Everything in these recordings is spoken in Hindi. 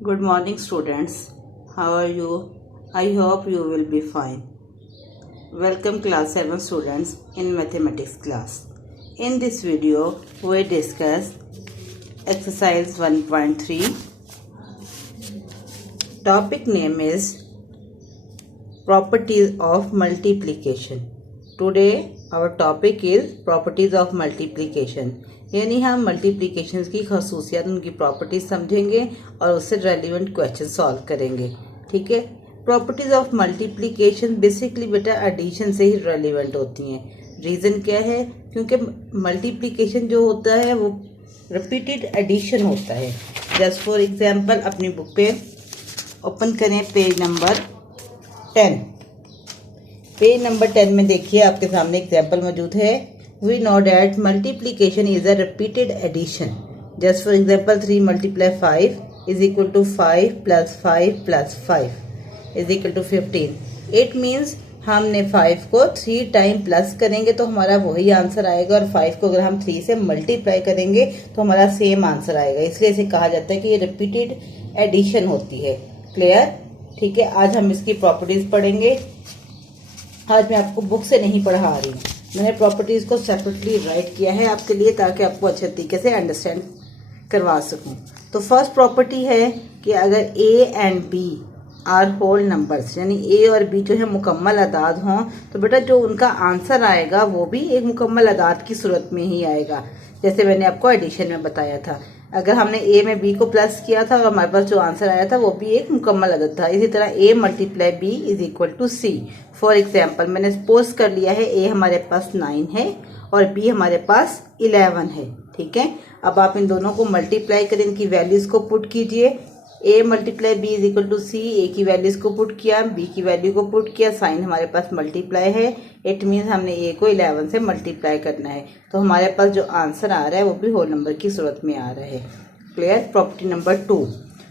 Good morning, students. How are you? I hope you will be fine. Welcome, class 7 students in mathematics class. In this video, we discuss exercise 1.3. Topic name is properties of multiplication. Today, our topic is properties of multiplication. यानी हम मल्टीप्लिकेशन की खसूसियात, उनकी प्रॉपर्टीज समझेंगे और उससे रेलिवेंट क्वेश्चन सॉल्व करेंगे. ठीक है. प्रॉपर्टीज ऑफ मल्टीप्लिकेशन बेसिकली बेटा एडिशन से ही रेलिवेंट होती हैं. रीज़न क्या है? क्योंकि मल्टीप्लिकेशन जो होता है वो रिपीटेड एडिशन होता है. जस्ट फॉर एग्जांपल अपनी बुक पे ओपन करें पेज नंबर 10. पेज नंबर 10 में देखिए आपके सामने एग्जाम्पल मौजूद है. We know that multiplication is a repeated addition. Just for example, 3 multiply 5 is equal to 5 plus 5 plus 5 is equal to 15. It means हमने 5 को 3 टाइम प्लस करेंगे तो हमारा वही आंसर आएगा, और 5 को अगर हम 3 से मल्टीप्लाई करेंगे तो हमारा सेम आंसर आएगा. इसलिए इसे कहा जाता है कि ये रिपीटेड एडिशन होती है. क्लियर? ठीक है. आज हम इसकी प्रॉपर्टीज पढ़ेंगे. आज मैं आपको बुक से नहीं पढ़ा रही हूँ. मैंने प्रॉपर्टीज को सेपरेटली राइट किया है आपके लिए ताकि आपको अच्छे तरीके से अंडरस्टैंड करवा सकूं. तो फर्स्ट प्रॉपर्टी है कि अगर A and B are whole numbers, यानी ए और बी जो है मुकम्मल अदाद हों, तो बेटा जो उनका आंसर आएगा वो भी एक मुकम्मल अदाद की सूरत में ही आएगा. जैसे मैंने आपको एडिशन में बताया था, अगर हमने ए में बी को प्लस किया था और हमारे पास जो आंसर आया था वो भी एक मुकम्मल अदद था. इसी तरह A multiply B is equal to C. For example मैंने सपोज कर लिया है ए हमारे पास 9 है और बी हमारे पास 11 है. ठीक है. अब आप इन दोनों को मल्टीप्लाई करें, इनकी वैल्यूज को पुट कीजिए. A multiply B is equal to C. A की वैल्यूज को पुट किया, बी की वैल्यू को पुट किया. साइन हमारे पास मल्टीप्लाई है. इट मीन्स हमने ए को 11 से मल्टीप्लाई करना है. तो हमारे पास जो आंसर आ रहा है वो भी होल नंबर की सूरत में आ रहा है. Clear? Property number 2.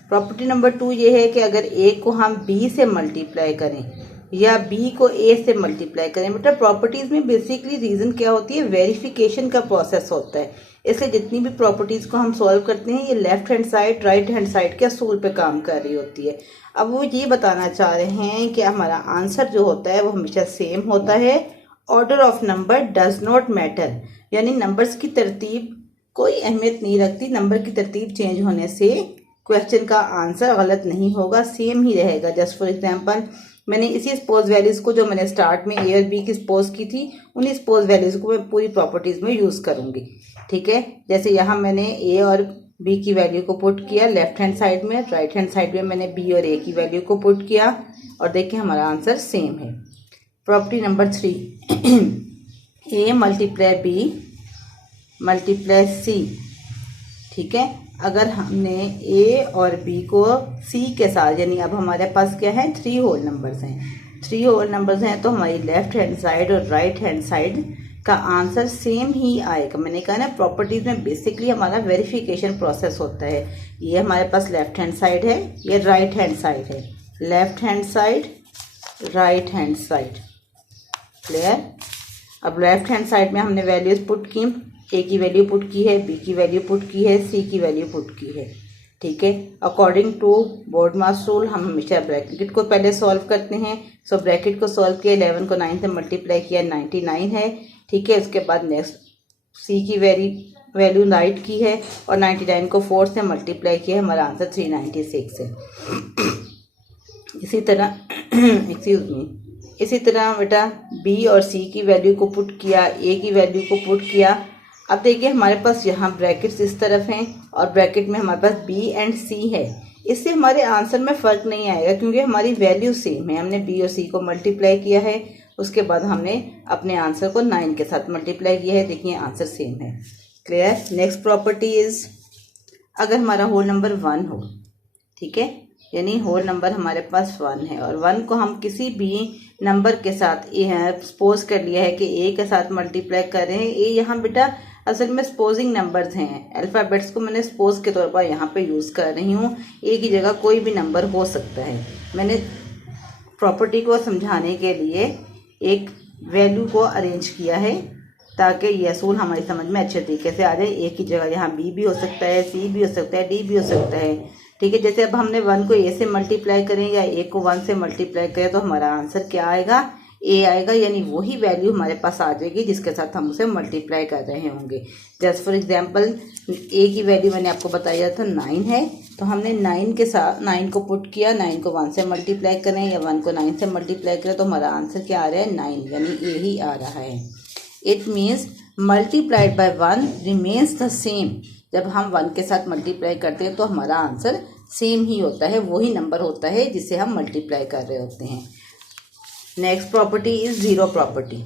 Property number 2 ये है कि अगर ए को हम बी से मल्टीप्लाई करें या बी को ए से मल्टीप्लाई करें. मतलब प्रॉपर्टीज में बेसिकली रीजन क्या होती है? वेरिफिकेशन का प्रोसेस होता है. इसलिए जितनी भी प्रॉपर्टीज को हम सॉल्व करते हैं ये left hand side right hand side के असूल पे काम कर रही होती है. अब वो ये बताना चाह रहे हैं कि हमारा आंसर जो होता है वो हमेशा सेम होता है. Order of number does not matter, यानी नंबर्स की तरतीब कोई अहमियत नहीं रखती. नंबर की तरतीब चेंज होने से क्वेश्चन का आंसर गलत नहीं होगा, सेम ही रहेगा. जस्ट फॉर एग्जाम्पल मैंने इसी स्पोज वैल्यूज को जो मैंने स्टार्ट में ए और बी की स्पोज की थी, उन्हीं स्पोज वैल्यूज को मैं पूरी प्रॉपर्टीज में यूज करूंगी. ठीक है. जैसे यहाँ मैंने ए और बी की वैल्यू को पुट किया लेफ्ट हैंड साइड में, राइट हैंड साइड में मैंने बी और ए की वैल्यू को पुट किया और देखिए हमारा आंसर सेम है. प्रॉपर्टी नंबर 3 ए मल्टीप्लाई बी मल्टीप्लाई सी. ठीक है. अगर हमने ए और बी को सी के साथ, यानी अब हमारे पास क्या है 3 होल नंबर्स हैं. 3 होल नंबर्स हैं तो हमारी लेफ्ट हैंड साइड और राइट हैंड साइड का आंसर सेम ही आएगा. मैंने कहा ना प्रॉपर्टीज में बेसिकली हमारा वेरिफिकेशन प्रोसेस होता है. ये हमारे पास लेफ्ट हैंड साइड है, ये राइट हैंड साइड है. Left hand side right hand side. Clear? अब लेफ्ट हैंड साइड में हमने वैल्यूज पुट की. ए की वैल्यू पुट की है, बी की वैल्यू पुट की है, सी की वैल्यू पुट की है. ठीक है. अकॉर्डिंग टू बोर्ड मास रूल हम हमेशा ब्रैकेट को पहले सॉल्व करते हैं. सो ब्रैकेट को सॉल्व किया, 11 को 9 से मल्टीप्लाई किया, 99 है. ठीक है. उसके बाद नेक्स्ट सी की वैल्यू 9 की है और 99 को 4 से मल्टीप्लाई किया, हमारा आंसर 396 है. इसी तरह एक्सक्यूज मी, इसी तरह बेटा बी और सी की वैल्यू को पुट किया, ए की वैल्यू को पुट किया. अब देखिए हमारे पास यहाँ ब्रैकेट्स इस तरफ हैं और ब्रैकेट में हमारे पास बी एंड सी है. इससे हमारे आंसर में फ़र्क नहीं आएगा क्योंकि हमारी वैल्यू सेम है. हमने बी और सी को मल्टीप्लाई किया है, उसके बाद हमने अपने आंसर को 9 के साथ मल्टीप्लाई किया है. देखिए आंसर सेम है. क्लियर? नेक्स्ट प्रॉपर्टी इज अगर हमारा होल नंबर 1 हो. ठीक है. यानी होल नंबर हमारे पास 1 है और 1 को हम किसी भी नंबर के साथ सपोज कर लिया है कि ए के साथ मल्टीप्लाई कर रहे हैं. ए यहाँ बेटा असल में सपोजिंग नंबर्स हैं. अल्फ़ाबेट्स को मैंने सपोज के तौर पर यहाँ पे यूज़ कर रही हूँ. ए की जगह कोई भी नंबर हो सकता है. मैंने प्रॉपर्टी को समझाने के लिए एक वैल्यू को अरेंज किया है ताकि ये असूल हमारी समझ में अच्छे तरीके से आ जाए. ए की जगह यहाँ बी भी हो सकता है, सी भी हो सकता है, डी भी हो सकता है. ठीक है, जैसे अब हमने 1 को a से मल्टीप्लाई करें या a को 1 से मल्टीप्लाई करें तो हमारा आंसर क्या आएगा, a आएगा, यानी वही वैल्यू हमारे पास आ जाएगी जिसके साथ हम उसे मल्टीप्लाई कर रहे होंगे। जस्ट फॉर एग्जांपल a की वैल्यू मैंने आपको बताया था 9 है, तो हमने 9 के साथ 9 को पुट किया, 9 को 1 से मल्टीप्लाई करें या 1 को 9 से मल्टीप्लाई करें तो हमारा आंसर क्या आ रहा है, 9, यानी a ही आ रहा है। It means multiplied by 1 remains the same. जब हम 1 के साथ मल्टीप्लाई करते हैं तो हमारा आंसर सेम ही होता है, वही नंबर होता है जिसे हम मल्टीप्लाई कर रहे होते हैं। Next property is zero property.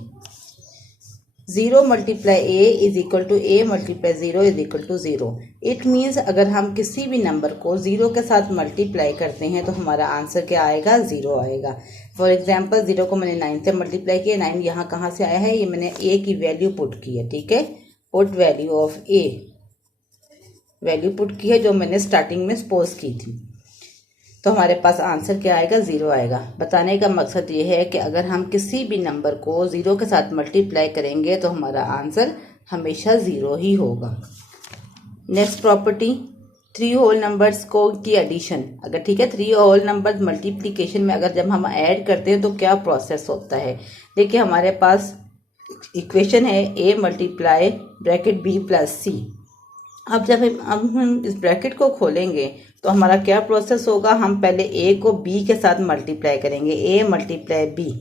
0 multiply a is equal to a multiply 0 is equal to 0। It means अगर हम किसी भी नंबर को 0 के साथ मल्टीप्लाई करते हैं तो हमारा आंसर क्या आएगा, 0 आएगा। फॉर एग्जाम्पल 0 को मैंने 9 से मल्टीप्लाई किया, 9 यहाँ कहाँ से आया है, ये मैंने a की वैल्यू पुट की है, ठीक है, put value of a, value put की है जो मैंने स्टार्टिंग में सपोज की थी, तो हमारे पास आंसर क्या आएगा, 0 आएगा। बताने का मकसद ये है कि अगर हम किसी भी नंबर को 0 के साथ मल्टीप्लाई करेंगे तो हमारा आंसर हमेशा 0 ही होगा। नेक्स्ट प्रॉपर्टी, 3 होल नंबर्स को की एडिशन। अगर ठीक है, 3 होल नंबर मल्टीप्लीकेशन में अगर जब हम ऐड करते हैं तो क्या प्रोसेस होता है। देखिए हमारे पास इक्वेशन है a multiply bracket b plus c। अब जब हम इस ब्रैकेट को खोलेंगे तो हमारा क्या प्रोसेस होगा, हम पहले a को b के साथ मल्टीप्लाई करेंगे, a मल्टीप्लाई b,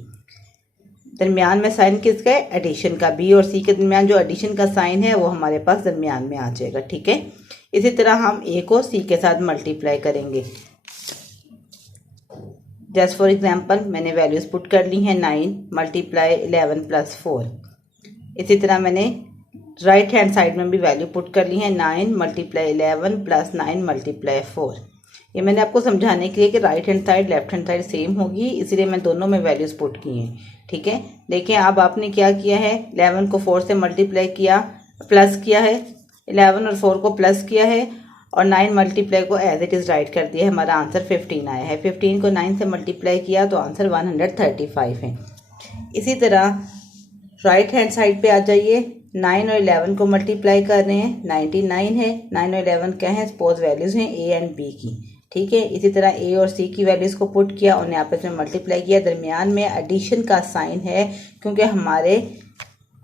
दरमियान में साइन किसका है, एडिशन का, b और c के दरमियान जो एडिशन का साइन है वो हमारे पास दरमियान में आ जाएगा, ठीक है। इसी तरह हम a को c के साथ मल्टीप्लाई करेंगे। जस्ट फॉर एग्जांपल मैंने वैल्यूज पुट कर ली हैं, 9 मल्टीप्लाई 11 प्लस 4। इसी तरह मैंने राइट हैंड साइड में भी वैल्यू पुट कर ली है, 9 मल्टीप्लाई 11 प्लस 9 मल्टीप्लाई 4। ये मैंने आपको समझाने के लिए कि right hand side left hand side same होगी, इसलिए मैं दोनों में वैल्यूज पुट की हैं, ठीक है। देखिए अब आपने क्या किया है, 11 को 4 से मल्टीप्लाई किया, प्लस किया है, 11 और 4 को प्लस किया है और 9 मल्टीप्लाई को एज इट इज़ राइट कर दिया है, हमारा आंसर 15 आया है। 15 को 9 से मल्टीप्लाई किया तो आंसर 135 है। इसी तरह राइट हैंड साइड पे आ जाइए, 9 और 11 को मल्टीप्लाई कर रहे हैं, 99 है, 9 और 11 क्या है, सपोज वैल्यूज हैं a एंड b की, ठीक है। इसी तरह a और c की वैल्यूज को पुट किया, उन्हें आपस में मल्टीप्लाई किया, दरमियान में एडिशन का साइन है क्योंकि हमारे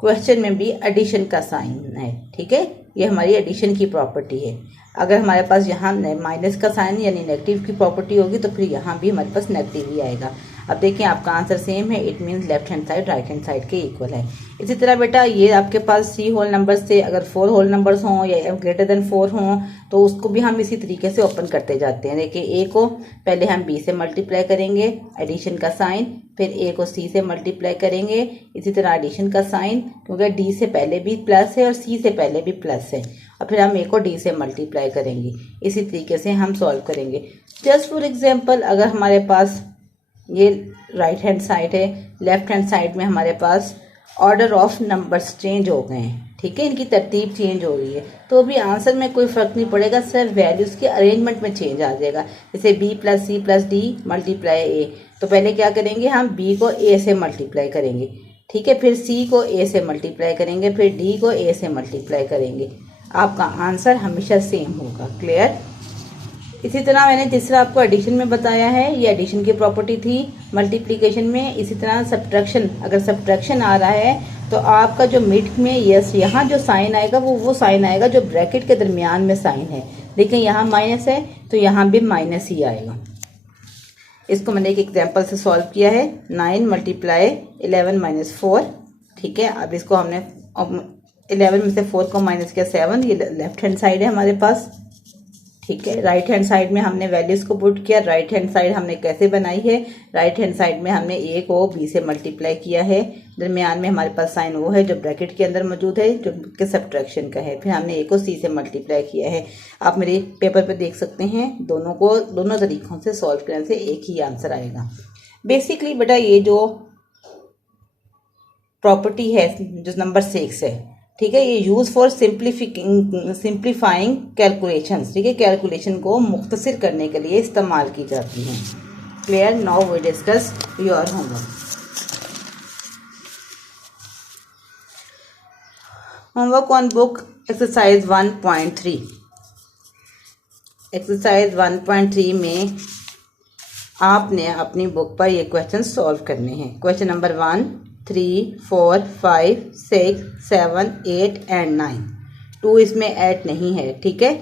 क्वेश्चन में भी एडिशन का साइन है, ठीक है, ये हमारी एडिशन की प्रॉपर्टी है। अगर हमारे पास यहाँ माइनस का साइन यानी नेगेटिव की प्रॉपर्टी होगी तो फिर यहाँ भी हमारे पास नेगेटिव ही आएगा। अब देखिए आपका आंसर सेम है, it means left hand side right hand side के इक्वल है। इसी तरह बेटा ये आपके पास 3 होल नंबर से अगर 4 होल नंबर्स हों या ग्रेटर देन 4 हों तो उसको भी हम इसी तरीके से ओपन करते जाते हैं। देखिए a को पहले हम b से मल्टीप्लाई करेंगे, एडिशन का साइन, फिर a को c से मल्टीप्लाई करेंगे, इसी तरह एडिशन का साइन, क्योंकि d से पहले भी प्लस है और c से पहले भी प्लस है, और फिर हम a को d से मल्टीप्लाई करेंगे। इसी तरीके से हम सॉल्व करेंगे। जस्ट फॉर एग्जाम्पल अगर हमारे पास ये राइट हैंड साइड है, लेफ्ट हैंड साइड में हमारे पास ऑर्डर ऑफ नंबर्स चेंज हो गए हैं, ठीक है, इनकी तरतीब चेंज हो रही है, तो भी आंसर में कोई फ़र्क नहीं पड़ेगा, सिर्फ वैल्यूज़ के अरेंजमेंट में चेंज आ जाएगा। जैसे b plus C plus D multiply a, तो पहले क्या करेंगे, हम b को a से मल्टीप्लाई करेंगे, ठीक है, फिर c को a से मल्टीप्लाई करेंगे, फिर d को a से मल्टीप्लाई करेंगे। आपका आंसर हमेशा सेम होगा। क्लियर। इसी तरह मैंने तीसरा आपको एडिशन में बताया है, ये एडिशन की प्रॉपर्टी थी मल्टीप्लिकेशन में। इसी तरह सब्ट्रैक्शन, अगर सब्ट्रैक्शन आ रहा है तो आपका जो मिड में यस यहाँ जो साइन आएगा वो साइन आएगा जो ब्रैकेट के दरमियान में साइन है। देखिए यहाँ माइनस है तो यहाँ भी माइनस ही आएगा। इसको मैंने एक एग्जाम्पल से सॉल्व किया है, 9 मल्टीप्लाई 11 माइनस 4, ठीक है। अब इसको हमने 11 में से 4 को माइनस किया 7, ये लेफ्ट हैंड साइड है हमारे पास, ठीक है। राइट हैंड साइड में हमने वैल्यूज को पुट किया। राइट हैंड साइड हमने कैसे बनाई है, राइट हैंड साइड में हमने a को b से मल्टीप्लाई किया है, दरमियान में हमारे पास साइन वो है जो ब्रैकेट के अंदर मौजूद है जो कि सब्ट्रैक्शन का है, फिर हमने a को c से मल्टीप्लाई किया है। आप मेरे पेपर पे देख सकते हैं, दोनों तरीकों से सॉल्व करने से एक ही आंसर आएगा। बेसिकली बेटा ये जो प्रॉपर्टी है जो नंबर 6 है, ठीक है, ये यूज फॉर सिंप्लीफाइंग कैलकुलेशंस, ठीक है, कैलकुलेशन को मुख्तसर करने के लिए इस्तेमाल की जाती हैं। Clear. Now we discuss your homework. Homework on book exercise 1.3। Exercise 1.3 में आपने अपनी बुक पर ये क्वेश्चन सॉल्व करने हैं। Question number 1, 3, 4, 5, 6, 7, 8 and 9। 2 इसमें ऐड नहीं है, ठीक है।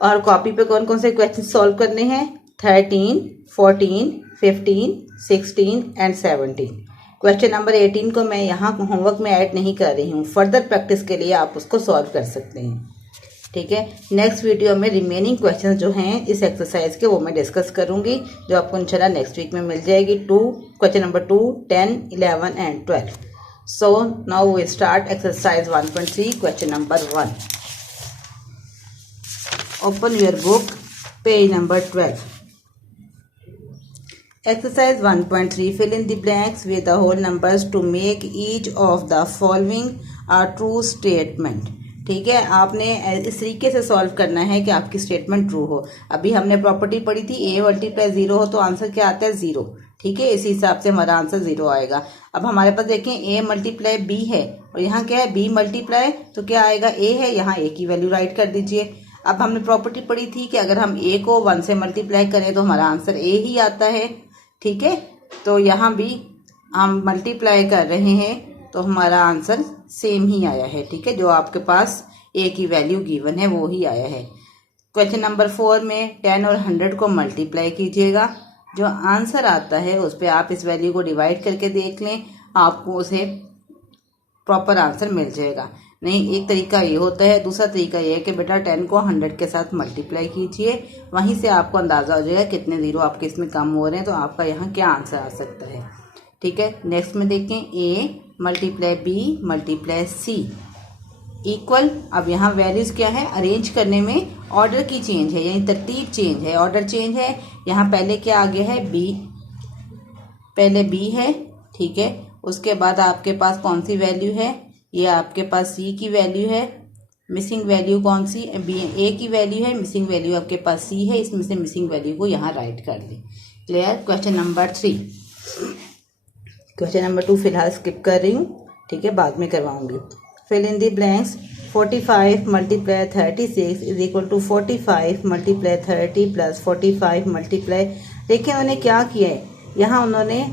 और कॉपी पे कौन कौन से क्वेश्चन सॉल्व करने हैं? 13, 14, 15, 16 एंड 17। क्वेश्चन नंबर 18 को मैं यहाँ होमवर्क में ऐड नहीं कर रही हूँ, फर्दर प्रैक्टिस के लिए आप उसको सॉल्व कर सकते हैं, ठीक है। नेक्स्ट वीडियो में रिमेनिंग क्वेश्चंस जो हैं इस एक्सरसाइज के वो मैं डिस्कस करूंगी, जो आपको इंशाल्लाह नेक्स्ट वीक में मिल जाएगी। Question number 2, 10, 11 and 12। So now we start exercise 1.3 question number 1। Open your book, page number 12। Exercise 1.3, fill in the blanks with the whole numbers to make each of the following a true statement। ठीक है, आपने इस तरीके से सॉल्व करना है कि आपकी स्टेटमेंट ट्रू हो। अभी हमने प्रॉपर्टी पढ़ी थी, a मल्टीप्लाई 0 हो तो आंसर क्या आता है? 0, ठीक है। इसी हिसाब से हमारा आंसर 0 आएगा। अब हमारे पास देखें a मल्टीप्लाई b है और यहाँ क्या है? b मल्टीप्लाई, तो क्या आएगा? a है, यहाँ a की वैल्यू राइट कर दीजिए। अब हमने प्रॉपर्टी पढ़ी थी कि अगर हम a को 1 से मल्टीप्लाई करें तो हमारा आंसर a ही आता है, ठीक है। तो यहाँ भी हम मल्टीप्लाई कर रहे हैं तो हमारा आंसर सेम ही आया है, ठीक है। जो आपके पास a की वैल्यू गिवन है वो ही आया है। क्वेश्चन नंबर 4 में 10 और 100 को मल्टीप्लाई कीजिएगा। जो आंसर आता है उस पर आप इस वैल्यू को डिवाइड करके देख लें, आपको उसे प्रॉपर आंसर मिल जाएगा। नहीं, एक तरीका ये होता है, दूसरा तरीका ये है कि बेटा 10 को 100 के साथ मल्टीप्लाई कीजिए, वहीं से आपको अंदाज़ा हो जाएगा कितने ज़ीरो आपके इसमें कम हो रहे हैं, तो आपका यहाँ क्या आंसर आ सकता है, ठीक है। नेक्स्ट में देखें, a multiply b multiply c equal. अब यहाँ वैल्यूज़ क्या है? अरेंज करने में ऑर्डर की चेंज है, यानी तरतीब चेंज है, ऑर्डर चेंज है। यहाँ पहले क्या आ गया है? b, पहले b है, ठीक है। उसके बाद आपके पास कौन सी वैल्यू है? ये आपके पास c की वैल्यू है। मिसिंग वैल्यू कौन सी? a की वैल्यू है, मिसिंग वैल्यू आपके पास c है। इसमें से मिसिंग वैल्यू को यहाँ राइट कर दें। Clear? Question number 3। Question number 2 फिलहाल स्किप कर रही हूँ, ठीक है, बाद में करवाऊंगी। Fill in the blanks. 45 multiply 36 is equal to 45 multiply 30 plus 45 multiply. देखिए उन्होंने क्या किया है, यहाँ उन्होंने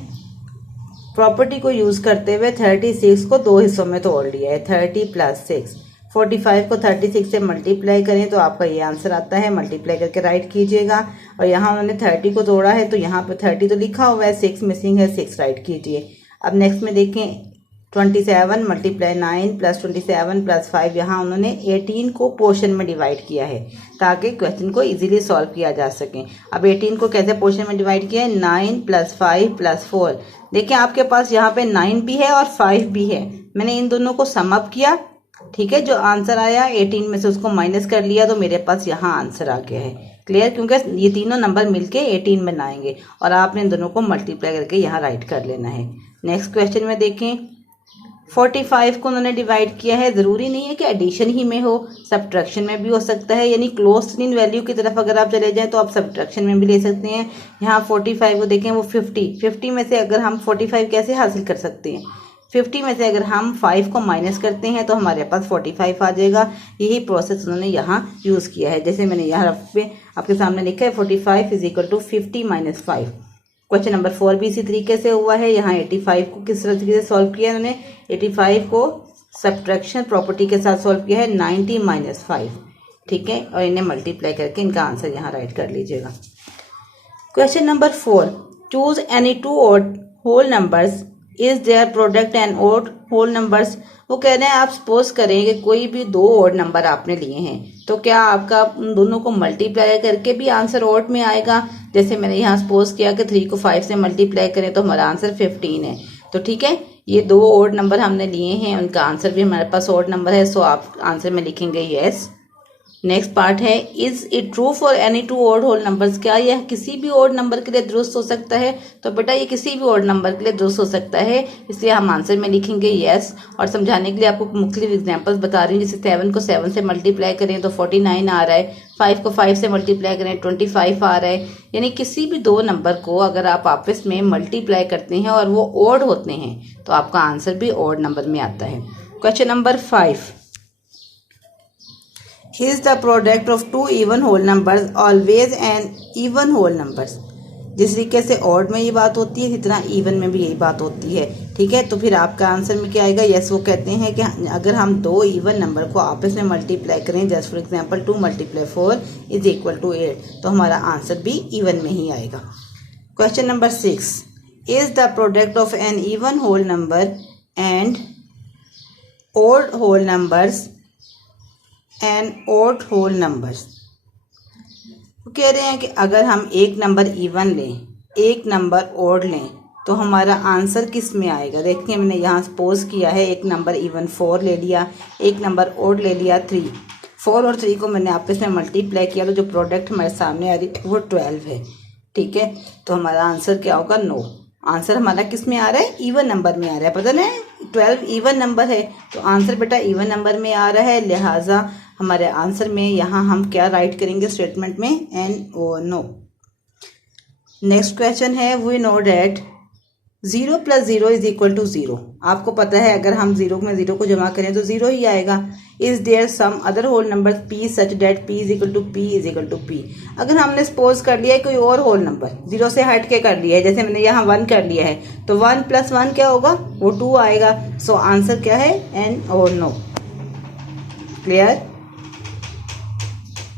प्रॉपर्टी को यूज करते हुए 36 को 2 हिस्सों में तोड़ लिया है, 30 प्लस 6। 45 को 36 से मल्टीप्लाई करें तो आपका ये आंसर आता है, मल्टीप्लाई करके राइट कीजिएगा। और यहाँ उन्होंने 30 को तोड़ा है तो यहाँ पे 30 तो लिखा हुआ है, 6 मिसिंग है, 6 राइट कीजिए। अब नेक्स्ट में देखें, 27 मल्टीप्लाई 9 प्लस 27 प्लस 5, यहाँ उन्होंने 18 को पोर्शन में डिवाइड किया है ताकि क्वेश्चन को इजीली सॉल्व किया जा सके। अब 18 को कैसे पोर्शन में डिवाइड किया है? 9 प्लस 5 प्लस 4। देखिए आपके पास यहाँ पे 9 भी है और 5 भी है, मैंने इन दोनों को सम अप किया, ठीक है। जो आंसर आया 18 में से उसको माइनस कर लिया तो मेरे पास यहाँ आंसर आ गया है। क्लियर? क्योंकि ये तीनों नंबर मिलके 18 में आएंगे और आपने इन दोनों को मल्टीप्लाई करके यहाँ राइट कर लेना है। नेक्स्ट क्वेश्चन में देखें, 45 को उन्होंने डिवाइड किया है। ज़रूरी नहीं है कि एडिशन ही में हो, सब्ट्रैक्शन में भी हो सकता है, यानी क्लोज इन वैल्यू की तरफ अगर आप चले जाएं तो आप सब्ट्रैक्शन में भी ले सकते हैं। यहाँ 45 को देखें, वो 50 में से अगर हम 45 कैसे हासिल कर सकते हैं? 50 में से अगर हम 5 को माइनस करते हैं तो हमारे पास 45 आ जाएगा। यही प्रोसेस उन्होंने यहाँ यूज़ किया है, जैसे मैंने यहाँ पे आपके सामने लिखा है 45 is equal to 50 minus 5। Question number 4 भी इसी तरीके से हुआ है। यहाँ 85 को किस तरीके से सॉल्व किया उन्होंने? 85 को सब्ट्रैक्शन प्रॉपर्टी के साथ सॉल्व किया है, 90 माइनस 5, ठीक है। और इन्हें मल्टीप्लाई करके इनका आंसर यहाँ राइट कर लीजिएगा। Question number 4, choose any 2 odd whole numbers, is there product and odd whole numbers. वो कह रहे हैं आप सपोज करें कि कोई भी 2 ऑड नंबर आपने लिए हैं तो क्या आपका उन दोनों को मल्टीप्लाई करके भी आंसर ऑड में आएगा? जैसे मैंने यहाँ सपोज किया कि 3 को 5 से मल्टीप्लाई करें तो हमारा आंसर 15 है, तो ठीक है। ये 2 ऑड नंबर हमने लिए हैं, उनका आंसर भी हमारे पास ऑड नंबर है, सो आप आंसर में लिखेंगे यस। नेक्स्ट पार्ट है, is it true for any 2 odd whole numbers. क्या यह किसी भी ऑड नंबर के लिए दुरुस्त हो सकता है? तो बेटा ये किसी भी ऑड नंबर के लिए दुरुस्त हो सकता है, इसलिए हम आंसर में लिखेंगे यस। और समझाने के लिए आपको मुख्तलिफ एग्जांपल्स बता रही हूँ। जैसे 7 को 7 से मल्टीप्लाई करें तो 49 आ रहा है, 5 को 5 से मल्टीप्लाई करें 25 आ रहा है। यानी किसी भी 2 नंबर को अगर आप आपस में मल्टीप्लाई करते हैं और वो ऑड होते हैं तो आपका आंसर भी ऑड नंबर में आता है। Question number 5, is the product of two even whole numbers always an even whole numbers. जिस तरीके से ऑड में ये बात होती है इसी तरह इवन में भी यही बात होती है, ठीक है। तो फिर आपका आंसर में क्या आएगा, यस। वो कहते हैं कि अगर हम दो इवन नंबर को आपस में मल्टीप्लाई करें, just for example 2 × 4 is equal to 8, तो हमारा आंसर भी इवन में ही आएगा। Question number 6 is the product of an even whole number and odd whole numbers and odd whole numbers। वो कह रहे हैं कि अगर हम एक नंबर इवन लें, एक नंबर ओड लें, तो हमारा आंसर किस में आएगा। देखिए मैंने यहाँ सपोज किया है, एक नंबर इवन 4 ले लिया, एक नंबर ओड ले लिया 3। 4 और 3 को मैंने आपस में मल्टीप्लाई किया तो जो प्रोडक्ट हमारे सामने आ रही है वो 12 है, ठीक है। तो हमारा आंसर क्या होगा, नो। आंसर हमारा किस में आ रहा है, इवन नंबर में आ रहा है। पता नहीं 12 इवन नंबर है तो आंसर बेटा इवन नंबर में आ रहा है, लिहाजा हमारे आंसर में यहाँ हम क्या राइट करेंगे स्टेटमेंट में, N O no. Next question है, we know that 0 + 0 is equal to 0। आपको पता है अगर हम 0 में 0 को जमा करें तो 0 ही आएगा। Is there some other whole number p such that p is equal to p is equal to p। अगर हमने सपोज कर लिया है कोई और होल नंबर 0 से हट के कर लिया है, जैसे मैंने यहाँ 1 कर लिया है, तो 1 + 1 क्या होगा, वो 2 आएगा। सो आंसर क्या है, एन और नो। क्लियर।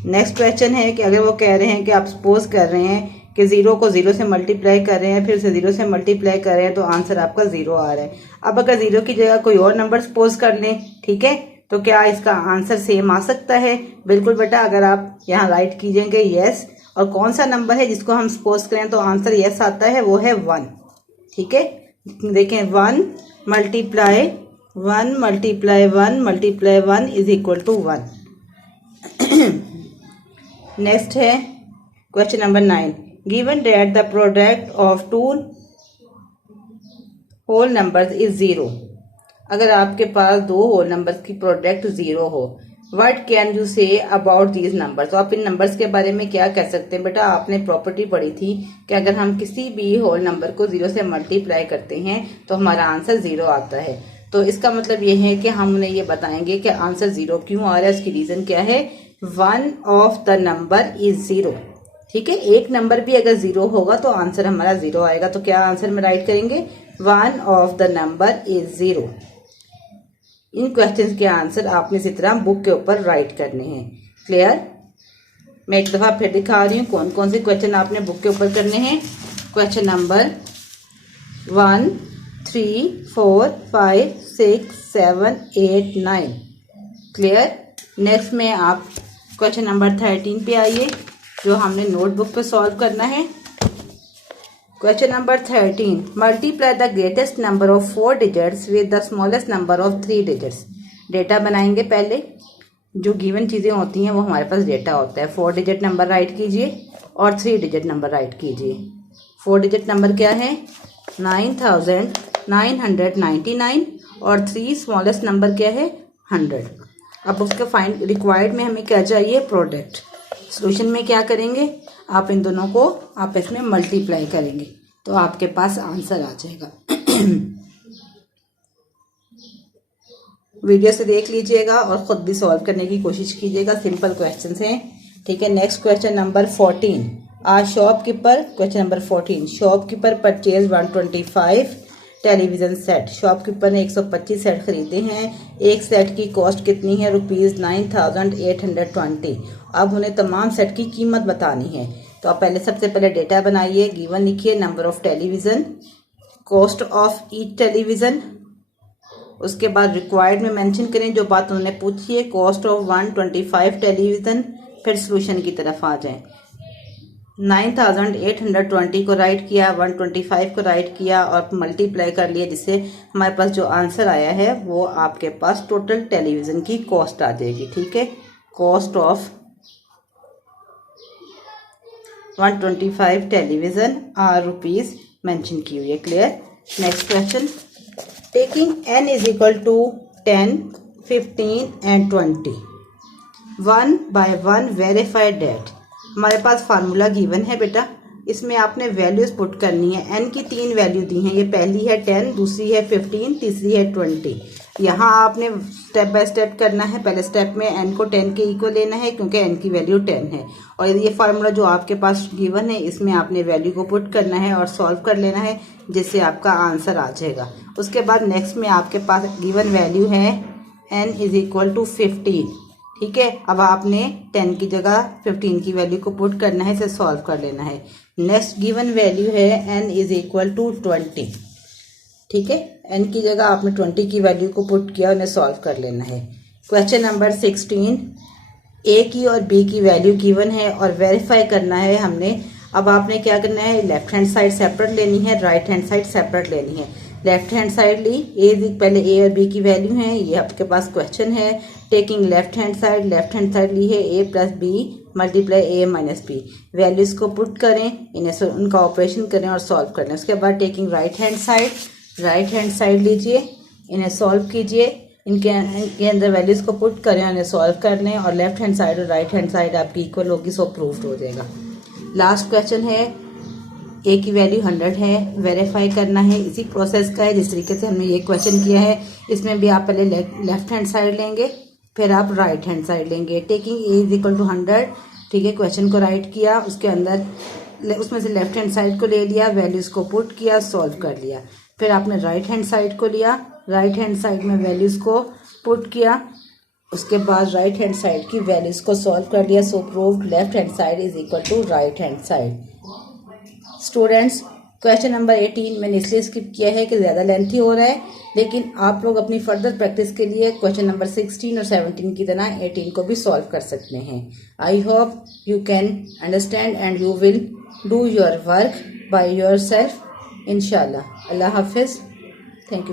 नेक्स्ट क्वेश्चन है कि अगर वो कह रहे हैं कि आप सपोज कर रहे हैं कि 0 को 0 से मल्टीप्लाई कर रहे हैं, फिर से 0 से मल्टीप्लाई कर रहे हैं, तो आंसर आपका 0 आ रहा है। अब अगर 0 की जगह कोई और नंबर सपोज कर लें, ठीक है, तो क्या इसका आंसर सेम आ सकता है। बिल्कुल बेटा, अगर आप यहाँ राइट कीजिएंगे यस, और कौन सा नंबर है जिसको हम सपोज करें तो आंसर यस आता है, वो है 1, ठीक है। देखें 1 × 1 इज इक्वल टू 1। नेक्स्ट है question number 9, given that the product of two whole numbers is 0। अगर आपके पास दो होल नंबर्स की प्रोडक्ट 0 हो, what can you say about these numbers. तो आप इन नंबर्स के बारे में क्या कह सकते हैं। बेटा आपने प्रॉपर्टी पढ़ी थी कि अगर हम किसी भी होल नंबर को 0 से मल्टीप्लाई करते हैं तो हमारा आंसर 0 आता है। तो इसका मतलब ये है कि हम उन्हें ये बताएंगे कि आंसर 0 क्यों आ रहा है, उसकी रीजन क्या है, 1 ऑफ द नंबर इज 0, ठीक है। एक नंबर भी अगर 0 होगा तो आंसर हमारा 0 आएगा। तो क्या आंसर में राइट करेंगे, 1 of the number is 0। In questions के आंसर आपने इसी तरह बुक के ऊपर राइट करने हैं। क्लियर। मैं एक दफा फिर दिखा रही हूँ कौन कौन से क्वेश्चन आपने बुक के ऊपर करने हैं। Question number 1, 3, 4, 5, 6, 7, 8, 9। क्लियर। नेक्स्ट में आप क्वेश्चन नंबर 13 पे आइए, जो हमने नोटबुक पे सॉल्व करना है। Question number 13, multiply the greatest number of 4 digits with the smallest number of 3 digits. Data बनाएंगे पहले, जो गिवन चीज़ें होती हैं वो हमारे पास डेटा होता है। 4 डिजिट नंबर राइट कीजिए और 3 डिजिट नंबर राइट कीजिए। 4 डिजिट नंबर क्या है, 9999, और 3 स्मॉलेस्ट नंबर क्या है, 100। अब उसके फाइंड रिक्वायर्ड में हमें क्या चाहिए, प्रोडक्ट। सॉल्यूशन में क्या करेंगे, आप इन दोनों को आपस में मल्टीप्लाई करेंगे तो आपके पास आंसर आ जाएगा। वीडियो से देख लीजिएगा और खुद भी सॉल्व करने की कोशिश कीजिएगा, सिंपल क्वेश्चंस हैं, ठीक है। नेक्स्ट क्वेश्चन नंबर 14, आज shopkeeper. Question number 14, shopkeeper purchase 125 television set. Shopkeeper ने 125 सेट खरीदे हैं। एक सेट की कॉस्ट कितनी है, ₹9,820। अब उन्हें तमाम सेट की कीमत बतानी है। तो आप पहले सबसे पहले डेटा बनाइए, गिवन लिखिए, number of television, cost of each television. उसके बाद रिक्वायर्ड में मेंशन करें जो बात उन्होंने पूछी है, कॉस्ट ऑफ 125 टेलीविजन। फिर सॉल्यूशन की तरफ आ जाएं। 9,820 को राइट किया, 125 को राइट किया और मल्टीप्लाई कर लिया, जिससे हमारे पास जो आंसर आया है वो आपके पास टोटल टेलीविजन की कॉस्ट आ जाएगी, ठीक है। कॉस्ट ऑफ 125 टेलीविजन और रुपीज मेंशन की हुई है। Clear. Next question, taking n is equal to 10, 15 and 20, 1 by 1 verified that. हमारे पास फार्मूला गिवन है बेटा, इसमें आपने वैल्यूज पुट करनी है। n की 3 वैल्यू दी हैं, ये पहली है 10, दूसरी है 15, तीसरी है 20। यहाँ आपने स्टेप बाय स्टेप करना है। पहले स्टेप में n को 10 के इक्वल लेना है क्योंकि n की वैल्यू 10 है, और ये फार्मूला जो आपके पास गिवन है इसमें आपने वैल्यू को पुट करना है और सॉल्व कर लेना है, जिससे आपका आंसर आ जाएगा। उसके बाद नेक्स्ट में आपके पास गिवन वैल्यू है n इज इक्वल टू 15, ठीक है। अब आपने 10 की जगह 15 की वैल्यू को पुट करना है, इसे सॉल्व कर लेना है। नेक्स्ट गिवन वैल्यू है n इज इक्वल टू 20, ठीक है। n की जगह आपने 20 की वैल्यू को पुट किया, उन्हें सॉल्व कर लेना है। क्वेश्चन नंबर 16, a की और b की वैल्यू गिवन है और वेरीफाई करना है हमने। अब आपने क्या करना है, लेफ्ट हैंड साइड सेपरेट लेनी है, राइट हैंड साइड सेपरेट लेनी है। लेफ्ट हैंड साइड ली, पहले a और b की वैल्यू है, ये आपके पास क्वेश्चन है। टेकिंग लेफ्ट हैंड साइड ली है a plus B multiply a minus B. Values को पुट करें, इन्हें उनका ऑपरेशन करें और सॉल्व करें। उसके बाद टेकिंग राइट हैंड साइड लीजिए, इन्हें सॉल्व कीजिए, इनके अंदर वैल्यूज को पुट करें, इन्हें सॉल्व कर लें, और लेफ्ट हैंड साइड और राइट हैंड साइड आपकी इक्वल होगी, सो प्रूव्ड हो जाएगा। लास्ट क्वेश्चन है, a की वैल्यू 100 है, वेरीफाई करना है। इसी प्रोसेस का है जिस तरीके से हमने ये क्वेश्चन किया है। इसमें भी आप पहले लेफ्ट हैंड साइड लेंगे, फिर आप राइट हैंड साइड लेंगे। Taking a is equal to 100, ठीक है। क्वेश्चन को राइट किया, उसके अंदर उसमें से लेफ्ट हैंड साइड को ले लिया, वैल्यूज को पुट किया, सॉल्व कर लिया। फिर आपने राइट हैंड साइड को लिया, राइट हैंड साइड में वैल्यूज को पुट किया, उसके बाद राइट हैंड साइड की वैल्यूज को सॉल्व कर लिया। So proved left hand side is equal to right hand side. Students, question number 18 मैंने इसलिए स्किप किया है कि ज़्यादा लेंथी हो रहा है, लेकिन आप लोग अपनी फर्दर प्रैक्टिस के लिए क्वेश्चन नंबर 16 और 17 की तरह 18 को भी सॉल्व कर सकते हैं। I hope you can understand and you will do your work by your self इंशाल्लाह। अल्लाह हाफिज़, थैंक यू।